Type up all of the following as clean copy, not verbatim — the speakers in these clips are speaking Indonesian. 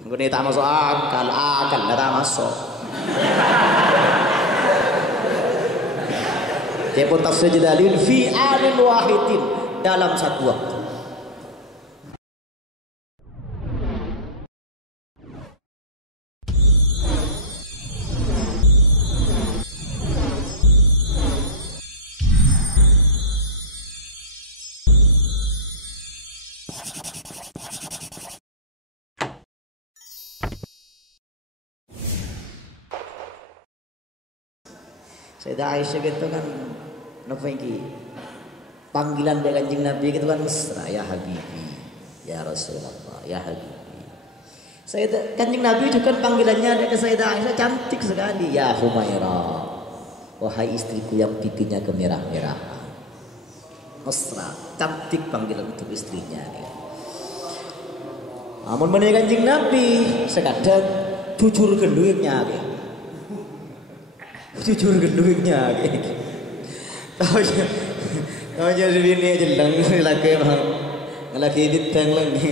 Ngene tak masuk akal lah tak masuk. Kepun tafsir dalil fi alin wahidin dalam satu waktu. Sayyidah Aisyah gitu kan nafiki panggilan dari Kanjeng Nabi gitu kan mesra, ya Habibi, ya Rasulullah, ya Habibi. Sayyidah Kanjeng Nabi juga panggilannya dari Sayyidah Aisyah cantik sekali, ya Humairah, wahai istriku yang pipinya kemerah-merahan. Mesra, cantik panggilan untuk istrinya. Namun menikah Kanjeng Nabi sekadar jujur gendutnya gitu. Jujur gendutnya gitu. Tahu jadi bini jeleng laki bang, laki diteng lagi.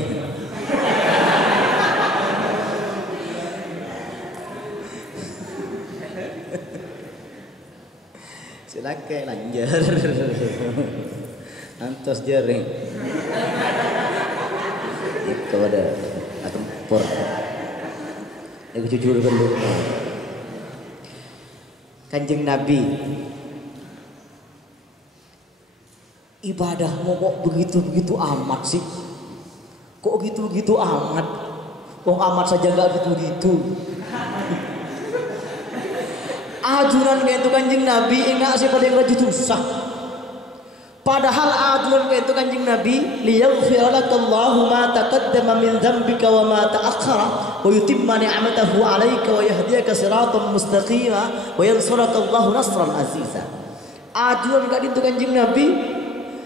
Silakan lanjut. Antos jering. Itu ada tempur. Aku jujur gendutnya. Kanjeng Nabi ibadahmu kok begitu-begitu amat sih? Kok gitu-gitu amat? Kok amat saja gak gitu-gitu? Ajuran kayak itu Kanjeng Nabi enggak sih pada yang rajin susah. Padahal ajuran kayak itu Kanjeng Nabi liyaghfir lakallahu ma taqaddama min dzambika wa ma ta'akhkhara wa yutimma ni'matahu 'alaika wa yahdiyaka siratan mustaqima wa yansuraka nasran aziza. Ajuran kayak itu Kanjeng Nabi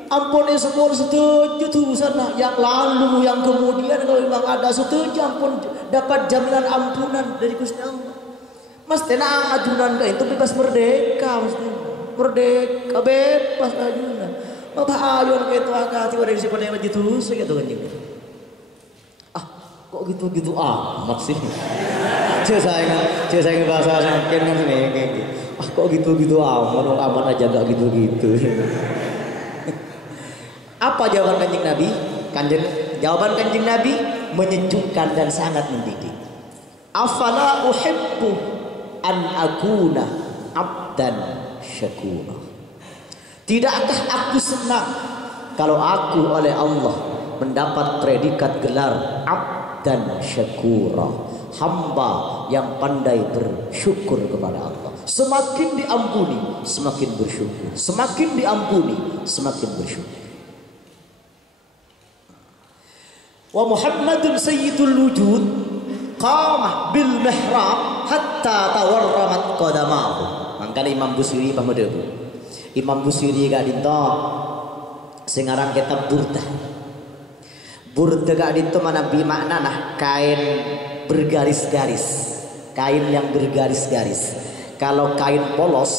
ampun semua setuju dosa yang lalu yang kemudian kalau memang ada setuju ampun dapat jaminan ampunan dari Gusti Allah. Mesti ajuran kayak itu bebas merdeka, mesti merdeka bebas ajuran. Bapak ayun kayak itu akati pada si pada yang gitu segitu kan juga. Ah kok gitu amat sih. Saya bahasa mungkin kan kayak gitu. Ah kok gitu amat aja gak gitu. Apa jawaban Kanjeng Nabi? Jawaban Kanjeng Nabi menyejukkan dan sangat mendidik. Afala uhibbu an akuna abdan syakura. Tidakkah aku senang kalau aku oleh Allah mendapat predikat gelar abdan syakura, hamba yang pandai bersyukur kepada Allah. Semakin diampuni, semakin bersyukur. Semakin diampuni, semakin bersyukur. Wa Muhammadun sayyidul wujud qamah bil mihrab hatta tawarramat qadamahu. Mangkana Imam Busiri pamedebu. Imam Busiri gak dinto sing aran kitab Burdah. Burdah gak dinto mana bimakna nah kain bergaris-garis. Kain yang bergaris-garis. Kalau kain polos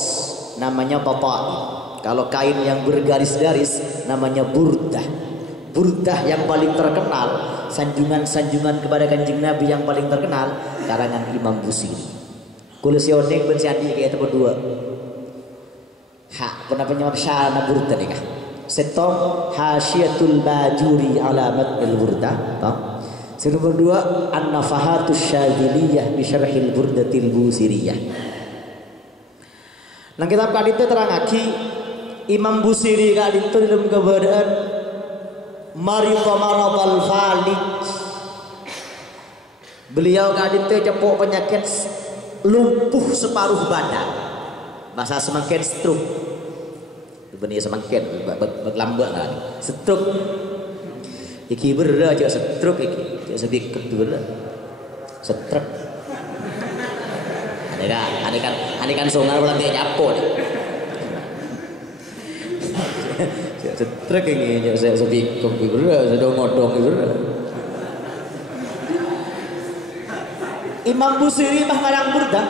namanya batai. Kalau kain yang bergaris-garis namanya burdah. Burdah yang paling terkenal, sanjungan-sanjungan kepada Kanjeng Nabi yang paling terkenal karangan Imam Busiri. Kulo sioning ben siadi kayak berdua. Ha, kenapa nyamar syana burda nih kah? Setong hasyiatul bajuri alamat al burda. Yang kedua an-nafahatus syadziliyah bi syarhil burdatil busiriyah. Nang kitab kadit terangaki Imam Busiri kadit dalam keberadaan marida maradal falij. Beliau kadit cepok penyakit lumpuh separuh badan. Bahasa semakin stroke. Benih semakin berlambat lah. Stroke. Iki berat aja stroke iki. Cak sedikit berat. Stroke. Ada kan songar ulang dia nyapo nih. Cak stroke ini cak saya sedikit berat. Sudah ngodong berat. Imam Busiri mah ngarang burda.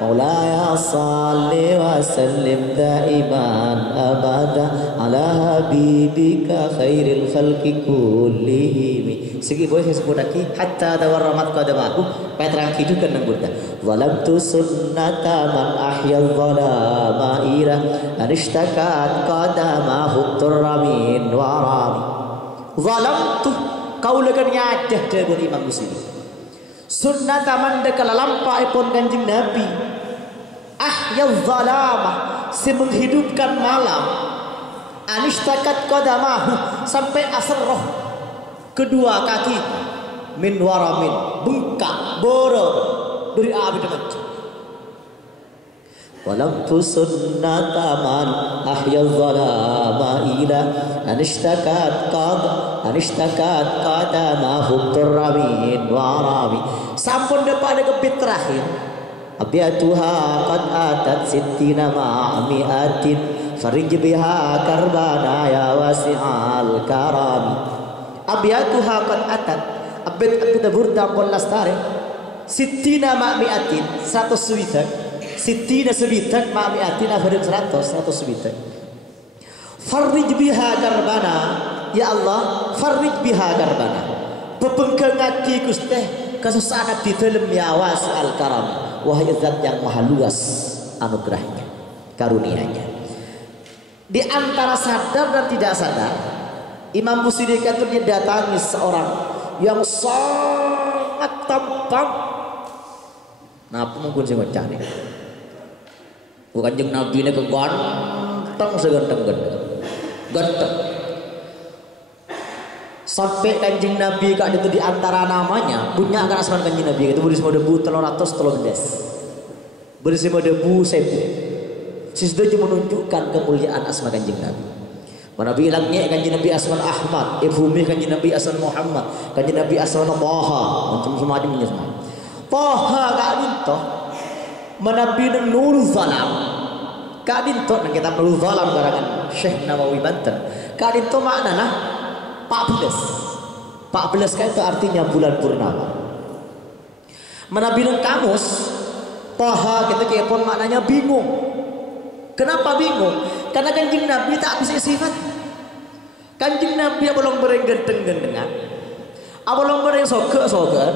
Maulaya salli wa sallim daiman abada ala habibika khairil khalqi kullihim segi boleh saya sebut lagi hatta tawarramat qadamahu petrang hidup kan nang Buddha walam tu sunnata man ahyal dhalama ira anishtakat qadamahu turramin warami walam tu kaulakan nyadah dari Imam Busiri sunnata man dekala lampai pun kanjeng Nabi ahyal dhalama si menghidupkan malam anishtakat qadamahu sampai asar roh kedua kaki min waramin bengkak borok dari api dengan walam tu sunnata man ahyal dhalama ila anishtakat qadamahu turramin warami sampun depan kebit terakhir abiatuha qad atat sittina ma'amiatin farij biha karbana ya wasi'al karami abiatuha qad atat abid burda pun lastare sittina ma'amiatin 100 suwidak sittina suwidak ma'amiatin afarin 100 suwidak farij biha karbana ya Allah farij biha karbana bebengkengaki Gusti kesusahan di dalam ya wasi'al karami wahai zat yang maha luas anugerahnya karunianya di antara sadar dan tidak sadar Imam Busiri itu didatangi seorang yang sangat tampan nah apa mungkin saya baca nih bukan jeng Nabi ini keganteng ganteng sampai kanjeng Nabi kak itu di antara namanya punya akan asman kanjeng Nabi itu berisma debu 300 berisma debu sebu sisda cuma menunjukkan kemuliaan asma kanjeng Nabi Nabi ilangnya kanjeng Nabi asman Ahmad ibumi kanjeng Nabi asman Muhammad kanjeng Nabi asman Taha macam semacamnya semua Taha kak dinto menabi nang Nurul Zalam kak dinto nang kita Nurul Zalam garangan Syekh Nawawi Banten kak dinto makna nah 14 kan itu artinya bulan purnama menabi nang kamus Taha kita kepon maknanya bingung. Kenapa bingung? Karena kanjeng Nabi tak bisa sifat. Kanjeng Nabi abolong bereng gendeng-gendengan, abolong bereng soge-soge,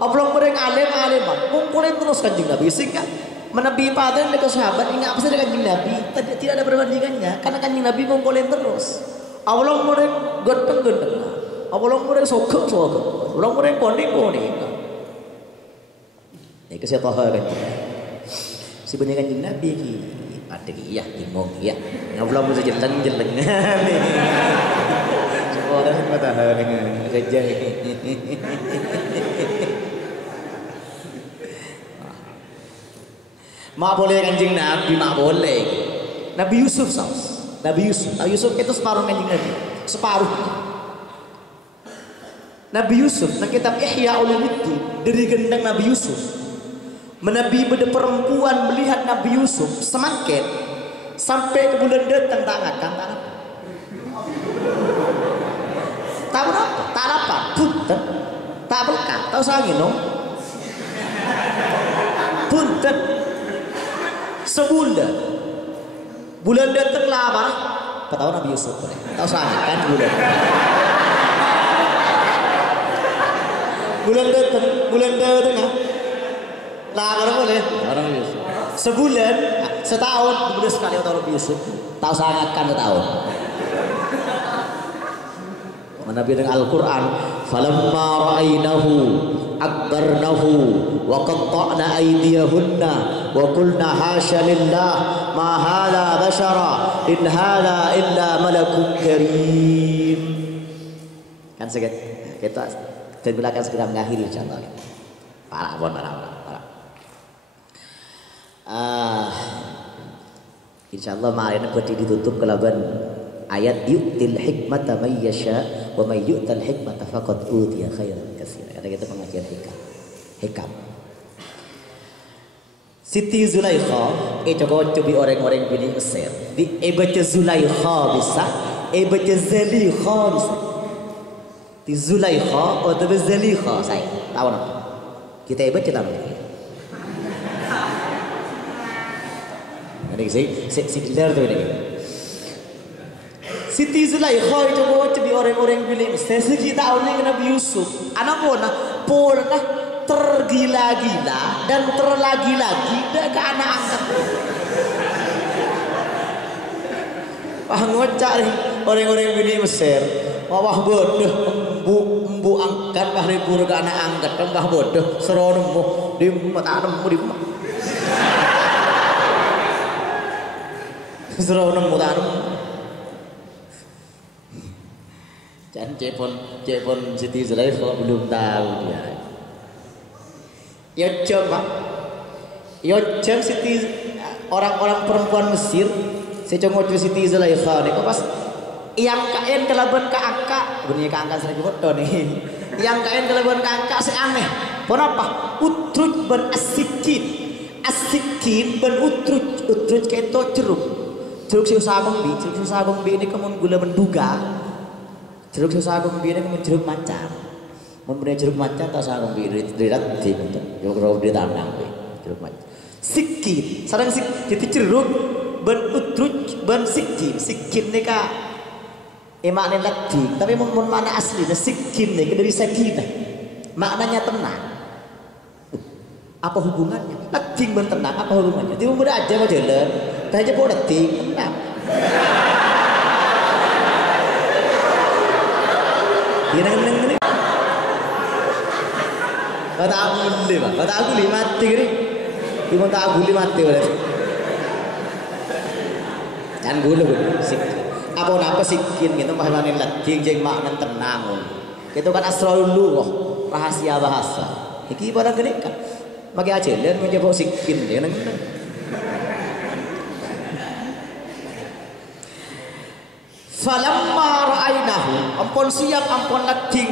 abolong bereng alim-aliman. Ngumpulin terus kanjeng Nabi sehingga menabi padan dekat sahabat ingat apa sih kanjeng Nabi? Tidak ada perbandingannya karena kanjeng Nabi ngumpulin terus. Abolong bereng gendeng-gendengan, abolong bereng soge-soge, abolong bereng koning-koning. Ini kesehatan kanjeng Nabi. Sebenarnya kanjeng Nabi ada iya bingung iya ngobrol bisa jeleng semua orang matahari saja mak boleh kanjeng Nabi mak boleh Nabi Yusuf Nabi Yusuf itu separuh kanjeng Nabi separuh Nabi Yusuf nah kitab Ihya Ulumuddin dari gendang Nabi Yusuf menabi pada perempuan melihat Nabi Yusuf semakin sampai ke bulan datang tak akan tak berapa tak apa punten tak berkah tahu sangi no punten sebulan bulan datang lama tahu Nabi Yusuf tahu sangi kan bulan datang lah boleh orang Yusuf sebulan setahun kemudian sekali orang Yusuf tahu sangat kan setahun Nabi dengan Al-Quran falamma ra'aynahu akbarnahu wa qatta'na aydiyahunna wa qulna hasya lillah ma hadha bashara in hadha illa malakun karim kan segera kita akan segera mengakhiri insyaallah parah insyaallah mari nanti ditutup kelaban ayat yu'til hikmata may yasha wa may yu'tal hikmata faqad utiya khairan katsiran. Ada kita pengajian hikam. Siti Zulaikha cobi orang-orang bini Mesir. Di baca Zulaikha bisa, baca Zalikha bisa. Di Zulaikha atau Zalikha saya tahu apa? Kita baca tahu. Ini saya clear tu ini. Siti Zulaikha itu jadi orang-orang bilik Mesir sekitar tahun Nabi Yusuf. Anak pernah tergila-gila dan terlagi-lagi ke anak angkat. Wah ngocak nih orang-orang bilik Mesir. Wah bodoh embu angkat wah libur ke anak angkat tambah bodoh seronemu di mata nemu di seronemu tanemu. Dan cepon Siti Zulaikha belum tahu dia. Ya coba, Siti orang-orang perempuan Mesir, saya coba Siti Zulaikha nih, kok pas yang kain kelaban ke angka, bunyi ke angka saya foto nih. Yang kain kelaban ke angka seaneh. Kenapa? Utruj ben asikin ben utruj keto jeruk susah gombi ini kemun gula menduga. Jeruk susah gombi ini kemun jeruk macan. Mun jeruk macan tak susah gombi dirat di itu. Yo karo di tanang jeruk macan. Sikin, sareng sik jeruk ben utruj ben sikin nika maknanya lading, tapi mun mana aslinya sikin nih dari sakinah. Maknanya tenang. Apa hubungannya? Lading ben tenang apa hubungannya? Dia muda aja mau jalan, aja mau lading tenang. Gini. Kata aku mati gini. Ibu tak aku mati oleh. Jangan gulu sikin. Apa sikin gitu mahmanin lading jeung makna tenang. Itu kan asrarul lughah, rahasia bahasa. Iki barang gede kan. Magi aja dan menjadi sikin dia nang. Falamma ra'ainahu, ampun siap ampun lading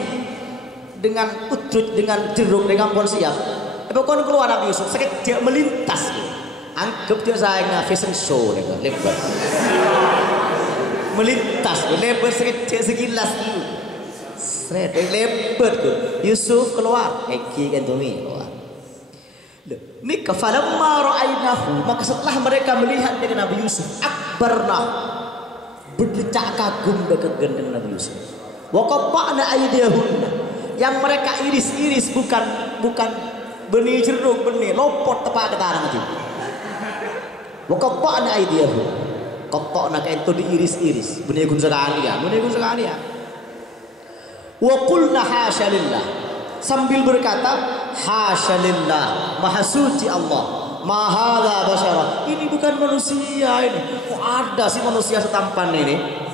dengan utruj dengan jeruk dengan ampun siap. Pokoknya keluar Nabi Yusuf sakit dia melintas. Anggap dia saya fashion show lebar. Melintas lebar segilas dulu seret lebar tuh Yusuf keluar Eki kan tumi keluar ini falamma ra'ainahu maka setelah mereka melihat dengan Nabi Yusuf akbarna berdecak kagum dengan Nabi Yusuf wa qatta'na aydiyahunna yang mereka iris-iris bukan benih jeruk benih lopot tepat ke tanah itu wa qatta'na aydiyahunna kotok nak itu diiris-iris benih gun sekali ya wa qulna hasya lillah sambil berkata hasya lillah maha suci Allah ma hadza basyara ini bukan manusia ini kok ada sih manusia setampan ini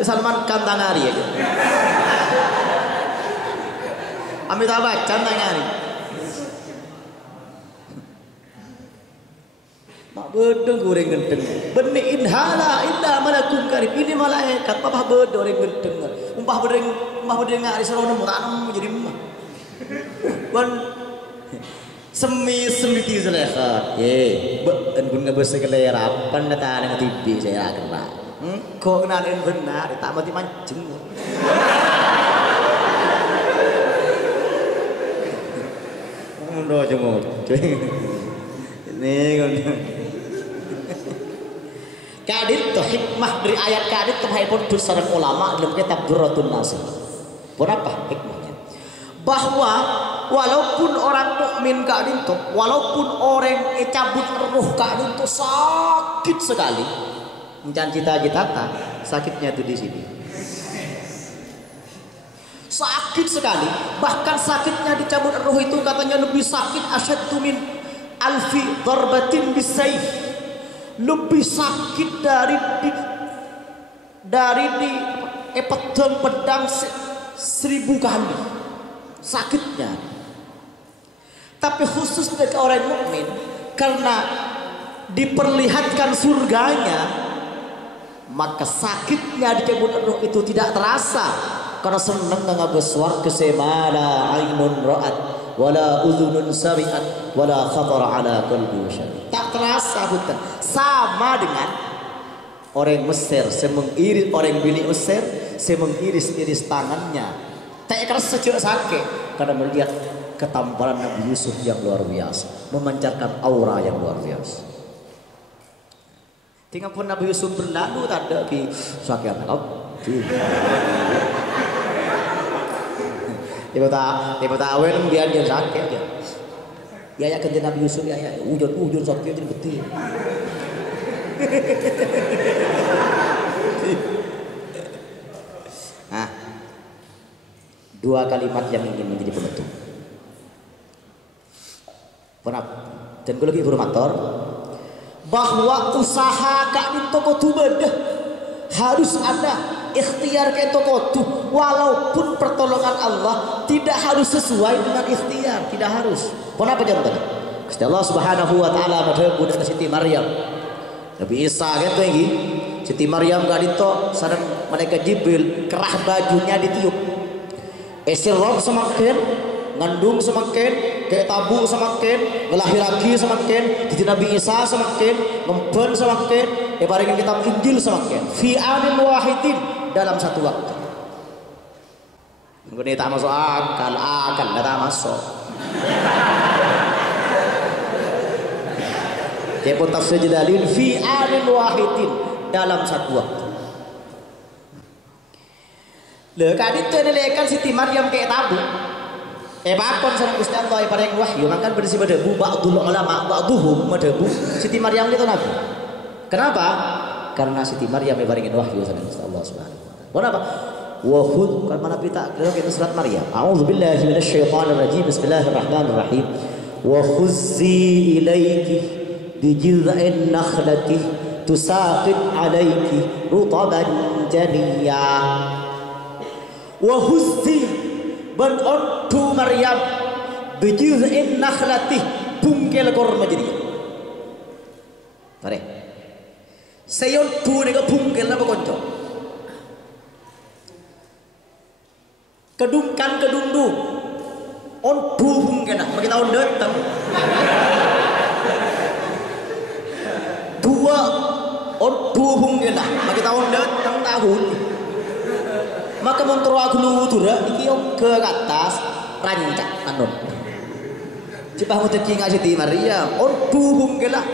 Salman Khan tangari ya Amitabh Bachchan tangari bedeng goreng genteng benih inhala indah malakun karib ini malaikat papa bedeng goreng genteng umpah bedeng ngari serono mutanam jadi emak ban semi Siti Zulaikha ben ngebes kelerapan nata nang tibi saya kena kok naden benar tak mati mancing mundo jemo ini kan kadit tuh hikmah dari ayat kadit tuh pun sareng ulama dalam kitab Durratun Nasir. Berapa hikmahnya? Bahwa walaupun orang mukmin kadit tuh, walaupun orang cabut ruh kadit tuh sakit sekali, mencan cita-cita sakitnya tuh di sini. Sakit sekali, bahkan sakitnya dicabut ruh itu katanya lebih sakit asyaddu min alfi darbatin bisayf. Lebih sakit dari pedang 1000 kali sakitnya. Tapi khusus bagi orang mukmin karena diperlihatkan surganya maka sakitnya dicabut roh itu tidak terasa karena senang ngabes warga semala ainun ra'at wala udhunun sami'at wala khatara ala qalbi syai. Tak terasa hutan sama dengan orang Mesir semengiris orang bini Mesir semengiris-iris tangannya tak kerasa sakit karena melihat ketampanan Nabi Yusuf yang luar biasa memancarkan aura yang luar biasa. Tinggal pun Nabi Yusuf berlalu tak ada di sakit kau. Tiba-tiba awen biar dia sakit dia. Ya kerja Nabi Yusuf ya ujung sakit jadi betul. Nah, dua kalimat yang ingin menjadi penutup. Dan gue lagi informator bahwa usaha kak di toko tu bedah harus ada ikhtiar ke toko tu, walaupun pertolongan Allah tidak harus sesuai dengan ikhtiar, tidak harus. Kenapa contohnya? Gusti Allah Subhanahu wa taala madhebu dengan Siti Maryam. Nabi Isa gitu lagi. Siti Maryam gak dito sareng malaikat Jibril kerah bajunya ditiup. Esirroh semakin ngandung semakin kayak tabu semakin ngelahir lagi semakin jadi Nabi Isa semakin ngemben semakin paringin kitab Injil semakin fi amin wahidin dalam satu waktu. Ini tak masuk akal tak masuk. Kayak tafsir Jalalain fi amin wahidin dalam satu waktu. Lha kadit itu nelekan Siti Maryam kayak tabu. Bakon sareng Gusti Allah paring wahyu makan berisi madhebu ba'dul ulama ba'duhum madhebu Siti Maryam itu nabi. Kenapa? Karena Siti Maryam paringin wahyu sareng Gusti Allah Subhanahu wa taala. Kenapa? Wa khudh kan mana pita kalau kita surat Maryam. A'udzubillahi minasyaitonir rajim. Bismillahirrahmanirrahim. Wa khuzzi ilayki bi jiz'in nakhlati tusaqit alayki rutaban janiyya. Wa khuzzi ban ontu Maryam bijiz'in nakhlati bungkel korma jadi. Pare. Sayon tu ne ka bungkel na konco. Kedungkan kedundu. On tu bungkel na bagi tahun datang. Dua on tu bungkel na bagi tahun datang tahun. Maka montro aku lutura iki yo ke atas rancak anon. Cipah mo teki nga Siti Maryam, on tuhung gela.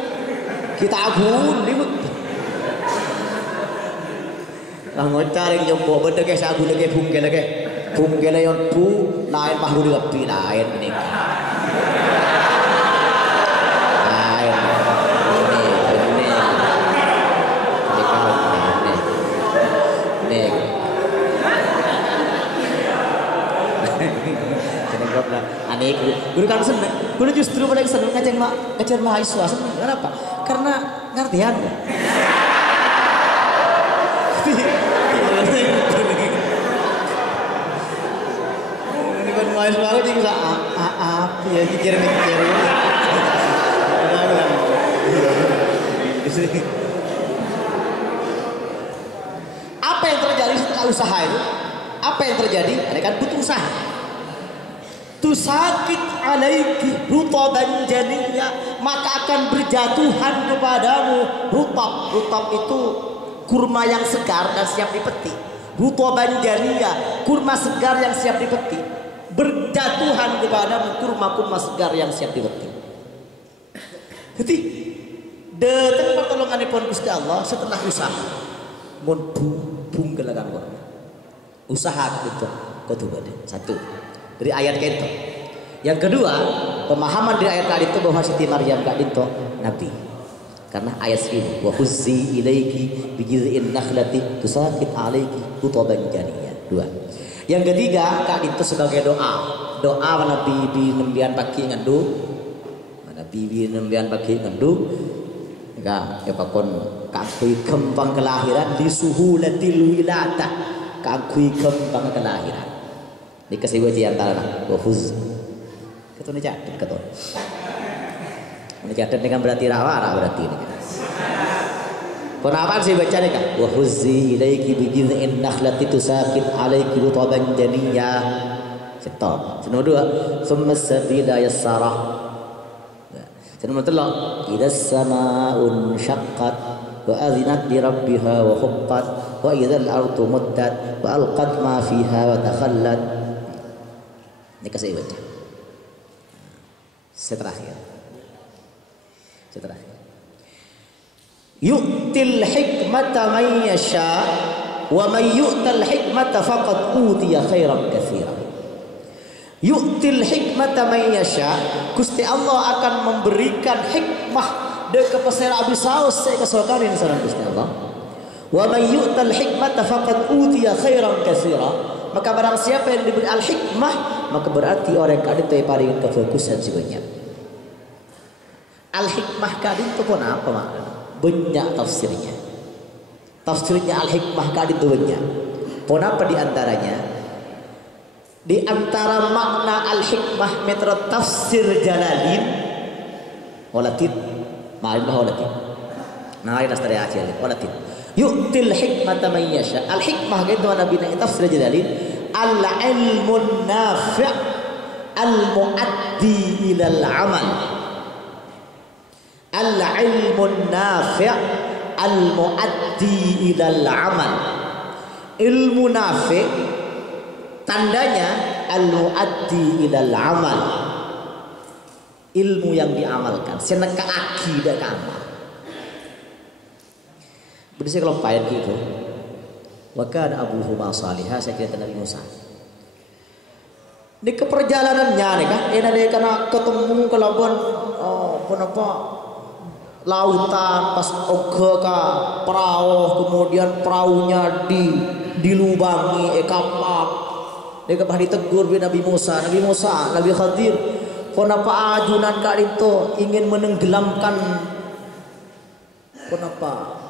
Kita agun libut. Ang ngocari yung po benda ke sagu lagi bungkel lagi. Bungkel yon pu lain pah dulu lebih lain ini. Aneh, guru kan seneng, guru justru paling seneng ngajar mahasiswa seneng. Kenapa? Karena ngertian. Ini kan mahasiswa aku juga ya mikir. Apa yang terjadi setelah usaha itu? Apa yang terjadi? Ada kan butuh usaha. Tusakit alaiki rutaban janiyya, maka akan berjatuhan kepadamu rutab itu kurma yang segar dan siap dipetik. Rutaban janiyya, kurma segar yang siap dipetik. Berjatuhan kepadamu kurma segar yang siap dipetik. Jadi datang pertolonganipun Gusti Allah setelah usaha mun bung gelagan korma. Usaha itu kedua satu dari ayat itu. Yang kedua, pemahaman dari ayat tadi itu bahwa Siti Maryam gak dinto nabi. Karena ayat segini, wa huzzi ilaiki bi jiz'in nakhlati tusaqit alayki rutaban janiyya. Dua. Yang ketiga, kak dinto sebagai doa. Doa mana bibi nembian pagi ngandu. Mana bibi nembian pagi ngandu. Enggak, ya pakon kakui kembang kelahiran di suhulatil wiladah. Kakui kembang kelahiran. Dikasih baca antara wahuz itu nih catat kata ini catat ini kan berarti rawara berarti ini kenapa sih baca nih kan wahuzzi ilaiki bijiz'in nakhlati tusaqit alaiki rutaban janiyya stop nomor dua summa sabila yassara nomor tiga idza samaa'un syaqqat wa adzinat li rabbiha wa huqqat wa idza al-ardu muddat wa alqat ma fiha wa takhallat. Ini kasih baca. Terakhir. yu'til hikmata man yasha wa man yu'tal hikmata faqad utiya khairan katsira. Yu'til hikmata man yasha, Gusti Allah akan memberikan hikmah de kepeser abis saus saya kesokarin sareng Gusti Allah. Wa man yu'tal hikmata faqad utiya khairan katsira. Maka barang siapa yang diberi al-hikmah, maka berarti orang kadin teh paring kefokusan sebanyak. Al-hikmah kadin itu pun apa maknanya? Banyak tafsirnya. Tafsirnya al-hikmah kadin itu banyak. Pun apa di antaranya? Di antara makna al-hikmah metode tafsir Jalalain walatin ma'almah walatin. Nah, ini dari Aceh walatin. Yu'til hikmata man yasha. Al-hikmah gitu Nabi na tafsir Jalalain al-ilmun nafi' al-muaddi ila al-amal. Al-ilmun nafi' al-muaddi ila al-amal. Ilmu nafi' tandanya al-muaddi ila al-amal. Ilmu yang diamalkan, seneka akidah ka amal. Bersih kalau payah gitu. Wa kana abuhuma salihah, saya kira Nabi Musa. Di keperjalanannya nih kan, dia karena ketemu ke labuan apa lautan pas oke ka perahu, kemudian perahunya dilubangi kapak. Dia kepah ditegur bi Nabi Musa, Nabi Khadir. Kenapa ajunan kali itu ingin menenggelamkan? Kenapa?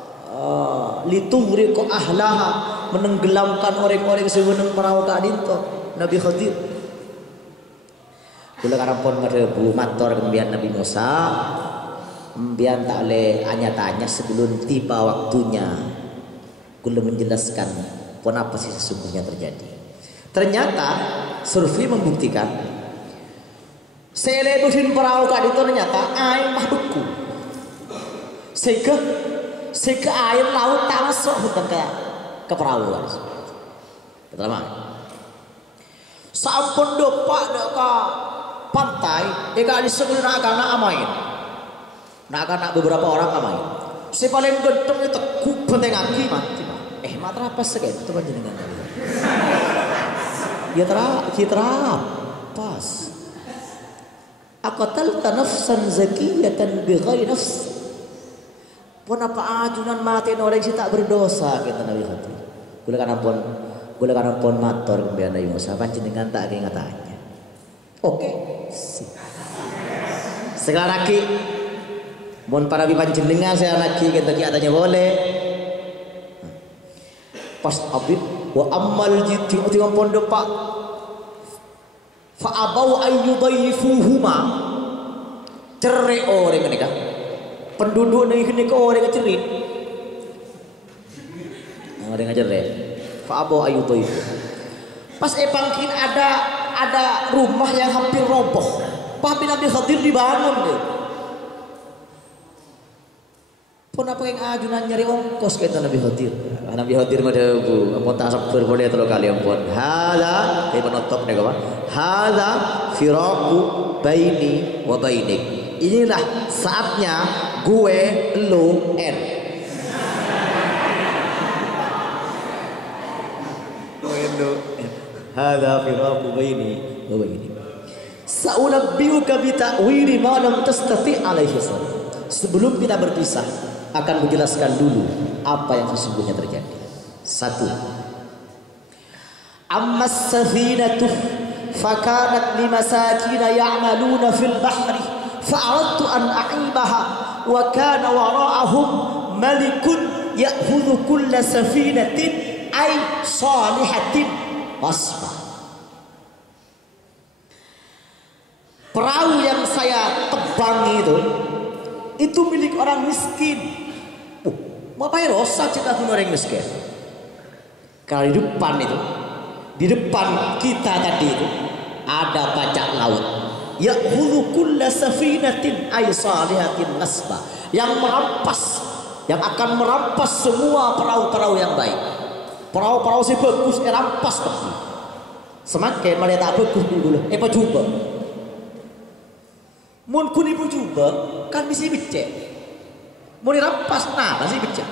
Litugriqu ahlaha, menenggelamkan orang-orang sewenang perahu kali itu. Nabi Khadir. Kula karampon merebu mator kemudian Nabi Musa, kemudian tak le tanya sebelum tiba waktunya. Kula menjelaskan kenapa sih sesungguhnya terjadi. Ternyata survei membuktikan selebusin perahu kali itu ternyata air mah beku. Sehingga air laut masuk hutan ke perahu guys. Pertama, sampun dopak ke pantai, eka disebut nak amain. Nak beberapa orang amain. Si paling genteng itu kubenteng aki mati. Matra apa segitu panjenengan kali. Dia pas. Aqatalta nafsan zakiyatan bighairi nafs. Pun apa ajunan mati orang si tak berdosa kata Nabi Khadir. Kula kan ampun matur kemudian Nabi Musa panjenengan tak ingatanya. Oke. Sekarang lagi mun para panjenengan saya lagi kita katanya boleh. Pas abid wa ammal jiti utingan pondok pak fa abau ayyudaifuhuma cerai orang mereka penduduk ini ke orang cerai orang cerai fa abau ayyudaifu pas pangkin ada rumah yang hampir roboh Pak Nabi Khadir dibangun deh. Pun apa yang ajunan nyari ongkos kata Nabi Khadir. Nabi Khadir mada bu, ampun tak sabar boleh telo kali ampun. Hala, kayak penotop nih kawan. Hala firaqu baini wa bainik. Inilah saatnya gue lu end. Hala firaqu baini wa bainik. Sa'unabbiuka bi ta'wili ma lam tastati' alaihi salam. Sebelum kita berpisah akan menjelaskan dulu apa yang sesungguhnya terjadi. Satu, ammas safinatu fakanat limasakin ya'maluna fil bahri fa'aradtu an a'ibaha wa kana wara'ahum malikun ya'khudhu kulla safinatin ay salihatin wasfa. Perahu yang saya tebang itu milik orang miskin. Ngapain rosak cita orang miskin? Kalau di depan kita tadi itu ada bajak laut. Ya'khudhu kulla safinatin ay salihatin nasba, yang akan merampas semua perahu-perahu yang baik. Perahu-perahu si bagus rampas tapi semakin mereka tak bagus dulu. Apa coba? Mun kun ibu coba kan bisa becek. Mau dirampas nah masih becak.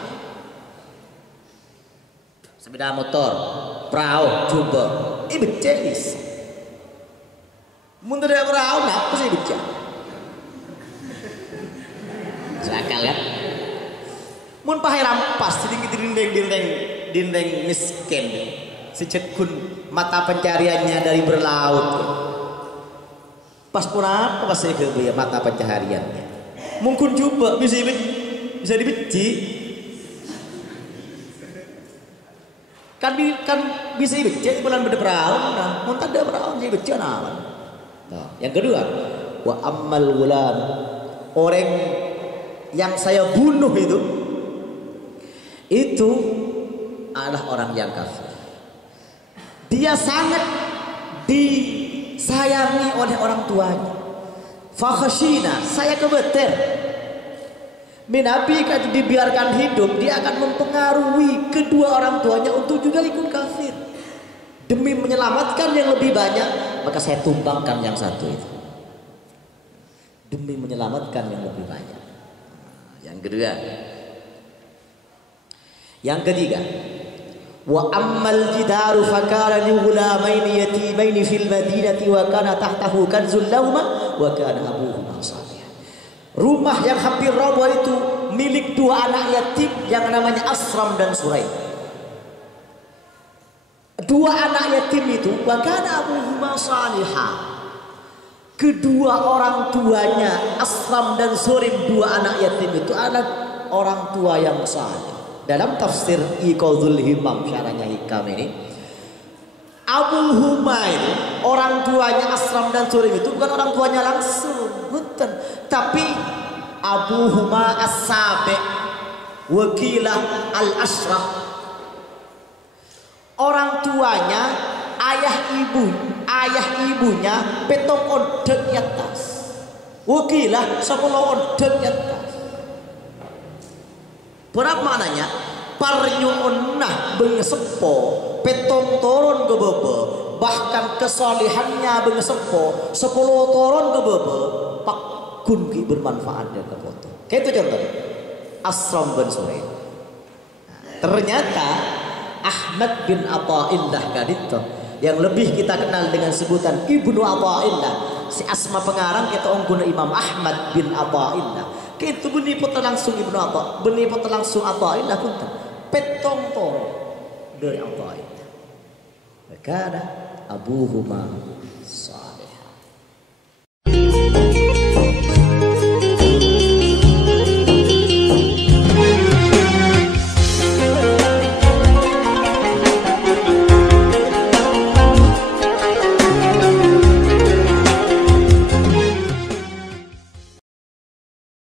Sepeda motor, perahu, coba, becak is. Mun dari perahu nah masih becak. Sakal kan? Mun pakai rampas, sedikit dinding miskin, secekun mata pencariannya dari berlaut. Pas pun apa pas saya ke mata pencahariannya. Mungkin coba bisa dibenci. Kan bisa dibenci bulan berperahu. Nah, mun tak ada perahu jadi benci nah. Yang kedua, wa ammal gulam, orang yang saya bunuh itu adalah orang yang kafir. Dia sangat disayangi oleh orang tuanya. Fakhashina, saya kebeter. Nabi kalau dibiarkan hidup, dia akan mempengaruhi kedua orang tuanya untuk juga ikut kafir. Demi menyelamatkan yang lebih banyak, maka saya tumbangkan yang satu itu. Demi menyelamatkan yang lebih banyak. Yang kedua, yang ketiga, wa ammal jidaru fakana li ghulamaini yatimaini fil madinati wa kana tahtahu kanzul lahuma wa kana abuhuma salih. Rumah yang hampir roboh itu milik dua anak yatim yang namanya Asram dan Suraim. Dua anak yatim itu wa kana abuhuma salihah. Kedua orang tuanya Asram dan Suraim, dua anak yatim itu adalah orang tua yang saleh. Dalam tafsir Iqadhul Himam syarahnya Hikam ini, Abu Humaid orang tuanya Asram dan Suraim itu bukan orang tuanya langsung, betul. Tapi Abu Huma As-Sabi wakilah Al-Ashraf, orang tuanya ayah ibunya petong odek di atas, wakilah 10 odek di atas. Berapa maknanya? Parnyu'unnah bengesepo petong toron ke bebe, bahkan kesalihannya bengesepo 10 toron ke bebe, pak kunki bermanfaatnya ke foto. Kayak itu contohnya Asram bin Suraim. Ternyata Ahmad bin Atha'illah kadito yang lebih kita kenal dengan sebutan Ibnu Atha'illah, si asma pengarang kita ongkuna Imam Ahmad bin Atha'illah. Itu benih putar langsung Ibnu Atha'illah, benih putar langsung Atha'illah pun petong toro dari Atha'illah. Karena abuhuma salih.